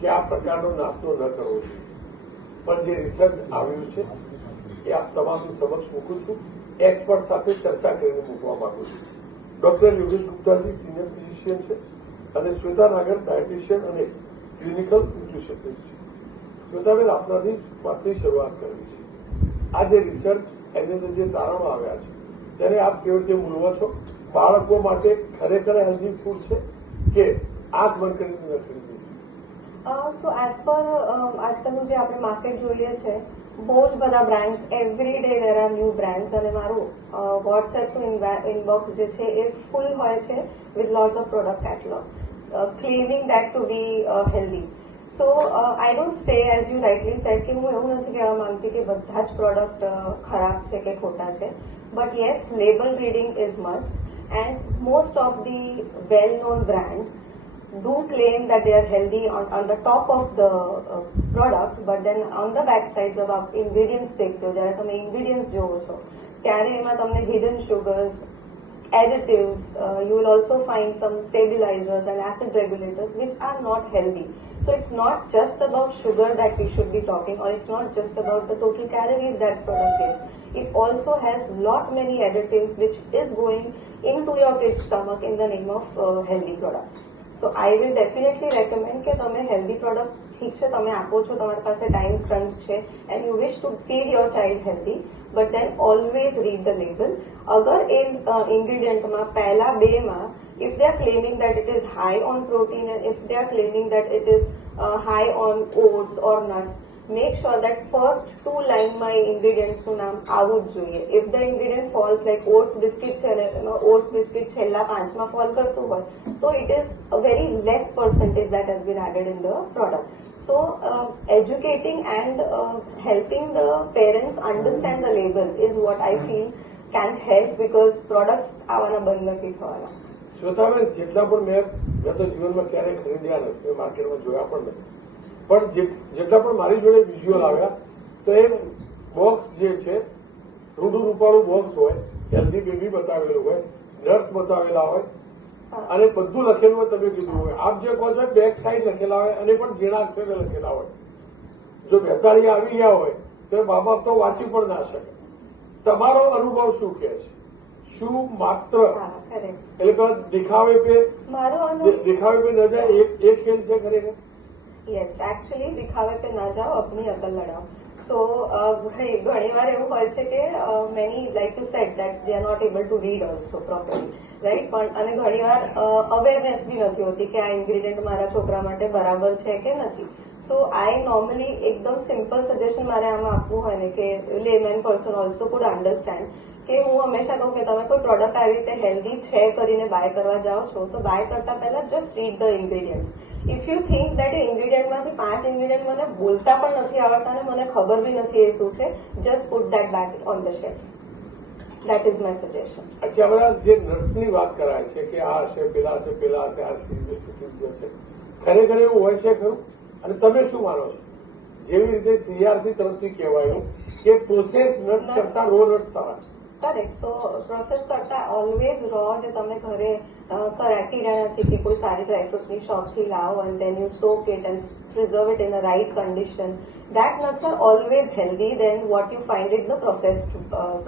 કે આ પ્રકારનો નાસ્તો ન કરવો જોઈએ, પણ જે રિસર્ચ આવ્યું છે એ આપ તમામની સમક્ષ મૂકું છું. એક્સપર્ટ સાથે ચર્ચા કરીને મૂકવા માંગુ છું. ડોક્ટર યોગેશ ગુપ્તાજી સિનિયર ફિઝિશિયન છે અને શ્વેતા નાગર ડાયટિશિયન અને ક્લિનિકલ ન્યુટ્રિશનિસ્ટ છે. શ્વેતાબેન, આપનાથી વાતની શરૂઆત કરવી છે. આ જે રિસર્ચ એની અંદર જે તારણો આવ્યા છે તેને આપ કેવી રીતે મૂલવો છો? બાળકો માટે ખરેખર હેલ્ધી ફૂડ છે કે આંખ બંધ કરીને ન ખરીદવું? સો એઝ પર આજકાલનું જે આપણે માર્કેટ જોઈએ છે, બહુ જ બધા brands, every day there are new brands, અને મારું વોટ્સએપનું ઇનબોક્સ જે છે એ ફૂલ હોય છે with lots of product catalogue claiming that to be healthy. So I don't say, as you rightly said, કે હું એવું નથી કહેવા માંગતી કે બધા જ પ્રોડક્ટ ખરાબ છે કે ખોટા છે, but yes, label reading is must, and most of the well known brands do claim that they are healthy on the top of the product, but then on the back side जब आप ingredients देखते हो, જ્યારે તમે ingredients જોવો છો ત્યારે એમાં તમને hidden sugars, additives, you will also find some stabilizers and acid regulators which are not healthy. So it's not just about sugar that we should be talking, or it's not just about the total calories that product gives. It also has lot many additives which is going into your kid's stomach in the name of healthy product. So I will definitely recommend કે તમે healthy product, ઠીક છે તમે આપો છો, તમારી પાસે time crunch છે and you wish to feed your child healthy, but then always read the label. અગર એ ઇન્ગ્રીડિયન્ટમાં પહેલા બેમાં if they are claiming that it is high on protein and if they are claiming that it is high on oats or nuts, make sure that first two line માં ingredients નું નામ આવવું જ જોઈએ. If the ingredient falls like oats biscuit છે અને oats biscuit છેલ્લા 5માં fall કરતું હોય તો it is a very less percentage that has been added in the product. So educating and helping the parents understand the label is what I feel can help, because products આવવાના બંધ નથી થવાના. શ્વેતાબેન, જેટલા પણ મેં તો જીવનમાં ક્યારેય ખરીદ્યા નથી, માર્કેટમાં જોયા પણ નથી, પણ જેટલા પણ મારી જોડે વિઝ્યુઅલ આવ્યા તો એ બોક્સ જે છે રૂડું રૂપાળું બોક્સ હોય, હેલ્ધી બેબી બતાવેલું હોય, નર્સ બતાવેલા હોય અને બધું લખેલું હોય. તમે કીધું હોય, આપ જે કહો છો બેક સાઈડ લખેલા હોય અને પણ ઝીણા અક્ષરે લખેલા હોય. જો બેતાળીયા આવી ગયા હોય તો મા બાપ તો વાંચી પણ ના શકે. તમારો અનુભવ શું કહે છે? શું માત્ર એટલે દિખાવે પે ન જાય એક ખેલ છે ખરેખર? યસ, એકચ્યુઅલી દિખાવે પે ના જાઓ, અપની અકલ લડાઓ. સો ઘણી વાર એવું હોય છે કે many like to said that they are not able to read also properly, right? પણ અને ઘણી વાર અવેરનેસ બી નથી હોતી કે આ ઇન્ગ્રીડિયન્ટ મારા છોકરા માટે બરાબર છે કે નથી. સો આઈ નોર્મલી એકદમ સિમ્પલ સજેશન મારે આમાં આપવું હોય ને કે લેમેન પર્સન ઓલ્સો કુડ અન્ડરસ્ટેન્ડ, કે હું હંમેશા કહું કે તમે કોઈ પ્રોડક્ટ આવી રીતે હેલ્ધી છે કરીને બાય કરવા જાઓ છો તો બાય કરતા પહેલા just read the ingredients. If you think that એ ઇન્ગ્રીડિયન્ટમાંથી 5 ઇન્ગ્રીડિયન્ટ મને બોલતા પણ નથી આવડતા અને મને ખબર બી નથી એ શું છે, just put that back on the shelf. That is my suggestion. અચ્છા, બધા જે નર્સની વાત કરાય છે કે આ હશે, પેલા હશે, પેલા હશે, આ સિઝર છે, ખરેખર એવું હોય છે ખરું? અને તમે શું માનો છો? જેવી રીતે સીઆરસી તરફથી કહેવાયું કે પ્રોસેસ નટ્સ કરતા રો નટ્સ સારા? કરેક્ટ. સો પ્રોસેસ કરતા ઓલવેઝ રો જે તમે ઘરે કરાટી રહ્યા નથી કે કોઈ સારી ડ્રાયફ્રૂટની શોપથી લાવો and then you soak it and preserve it in the right condition, that nuts are always healthy than what you find in the processed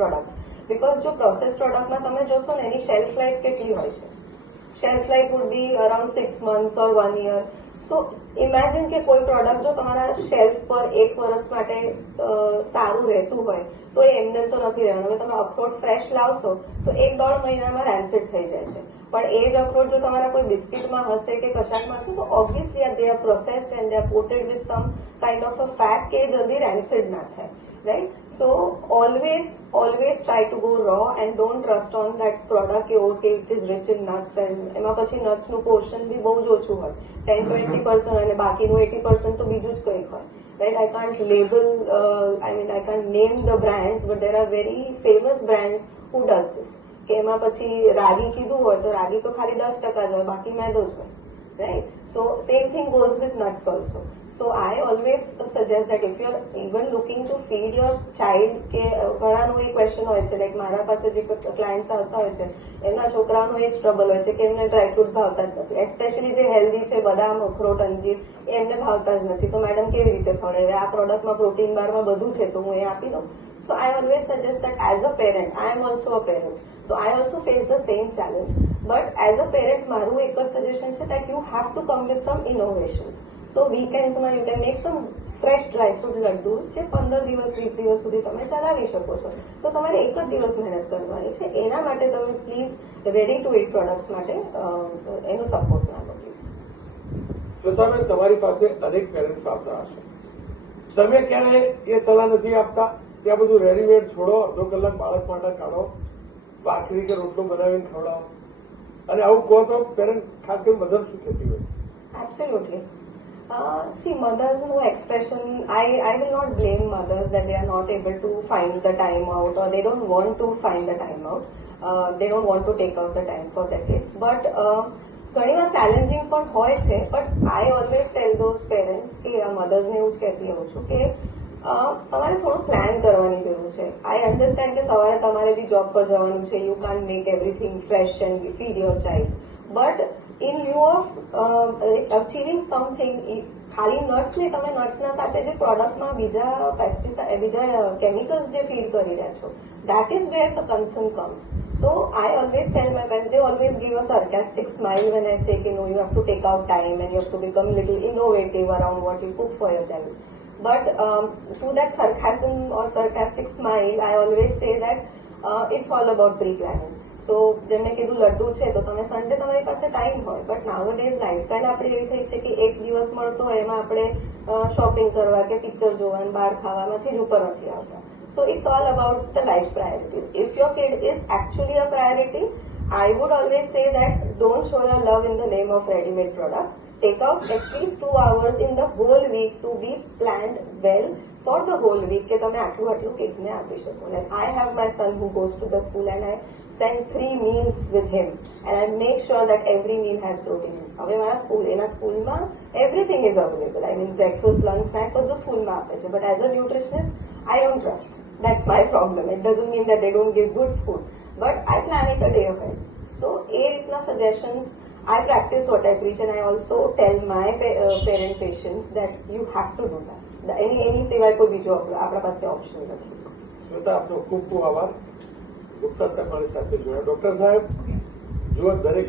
products. Because જો પ્રોસેસ પ્રોડક્ટમાં તમે જોશો ને એની શેલ્ફ લાઈફ કેટલી હોય છે? Shelf life would be around 6 months or 1 year. So imagine કે કોઈ product જો તમારા શેલ્ફ પર 1 વર્ષ માટે સારું રહેતું હોય તો એ એમને તો નથી રહેવાનું. હવે તમે અખરોટ ફ્રેશ લાવશો તો 1-1.5 મહિનામાં રેન્સિડ થઈ જાય છે, પણ એ જ અખરોટ જો તમારા કોઈ બિસ્કિટમાં હશે કે કશાકમાં હશે તો obviously they are processed and they are coated with some kind of a fat કે જલ્દી રેન્સિડ ના થાય, right? So always try to go raw and don't trust on that product કે okay it is rich in nuts, and એમાં પછી nuts નું portion બી બહુ જ ઓછું હોય, 10-20% અને બાકીનું 80% તો બીજું જ કંઈક હોય, right? I can't label, I can't name the brands, but there are very famous brands who does this. કે એમાં પછી રાગી કીધું હોય તો રાગી તો ખાલી 10% જ હોય, બાકી મેદો જ હોય, right? So same thing goes with nuts also. So I always suggest that if you're even looking to feed your child, કે ઘણાનો એ ક્વેશ્ચન હોય છે, લાઈક મારા પાસે જે ક્લાયન્ટ્સ આવતા હોય છે એમના છોકરાનો એ જ ટ્રબલ હોય છે કે એમને ડ્રાયફ્રૂટ્સ ભાવતા જ નથી, એસ્પેશિયલી જે હેલ્ધી છે બદામ, અખરોટ, અંજીર એ એમને ભાવતા જ નથી. તો મેડમ કેવી રીતે ખવડાવે? આ પ્રોડક્ટમાં પ્રોટીન બારમાં બધું છે તો હું એ આપી દઉં. So I always suggest that as a parent, I am also a parent. So I also face the same challenge. But as a parent, મારું એક જ સજેશન છે that you have to come with some innovations. So weekends માં you can make some fresh dry fruit laddus જે 15 દિવસ 20 દિવસ સુધી તમે ચલાવી શકો છો. તો તમારે એક જ દિવસ મહેનત કરવાની છે. એના માટે તમે please ready to it products માટે એનો સપોર્ટ માંગો પ્લીઝ. શ્વેતાબેન, તમારી પાસે અનેક પેરેન્ટ્સ આવતા હશે, તમે ક્યારે એ સલાહ નથી આપતા કે આ બધું રેડીમેડ છોડો, અડધો કલાક બાળક માટે કાઢો, ભાખરી કે રોટલો બનાવીને ખવડાવો? અને આવું કહો તો પેરેન્ટ્સ, ખાસ કરીને મધર શું કહેતી હોય? Absolutely. See, mothers know expression. I will not blame mothers that they are not able to find the time out or they don't want to find the time out. They don't want to take out the time for their kids. But ઘણીવાર challenging પણ હોય છે. But I always tell those parents કે આ મધર્સને એવું જ કહેતી હોઉં છું કે તમારે થોડું પ્લાન કરવાની જરૂર છે. આઈ અન્ડરસ્ટેન્ડ કે સવારે તમારે બી જોબ પર જવાનું છે, you can't make everything fresh and feed your child. But in lieu of achieving something, ખાલી નટ્સ ને તમે નટ્સના સાથે જે પ્રોડક્ટમાં બીજા પેસ્ટિસાઇડ, બીજા કેમિકલ્સ જે ફીડ કરી રહ્યા છો, that is where the concern comes. So I always tell my parents, they always give a sarcastic smile when I say, you know, you have to take out time and you have to become a little innovative around what you cook for your child. But to that sarcasm or sarcastic smile, I always say that it's all about pre-planning. So જેમને કીધું લડ્ડુ છે તો તમે Sunday તમારી પાસે time હોય, but નાઉઅડેઝ lifestyle આપણી એવી થઈ છે કે એક દિવસ મળતો હોય એમાં આપણે શોપિંગ કરવા કે પિક્ચર જોવા અને બહાર ખાવામાંથી જ ઉપર નથી આવતા. So it's all about the life priorities. If your kid is actually a priority, I would always say that don't show your love in the name of ready-made products. Take out at least 2 hours in the whole week to be planned well for the whole week કે તમે આટલું કિડ્સને આપી શકો. Like I have my son who goes to the school and I send 3 meals with him and I make sure that every meal has protein. હવે મારા એના સ્કૂલમાં everything is available. I mean breakfast, lunch, snack બધું સ્કૂલમાં આપે છે. But as a nutritionist, I don't trust. That's my problem. It doesn't mean that they don't give good food. But I plan it a day ahead. So એ રીતના suggestions, I practice what I preach and I also tell my parent patients that you have to do that. એની સિવાય કોઈ બીજો આપણા પાસે option નથી. શ્વેતા, આપનો ખૂબ ખૂબ આભાર. ગુપ્તા સાહેબ મારી સાથે જોયા. ડોક્ટર સાહેબ, જુઓ, દરેક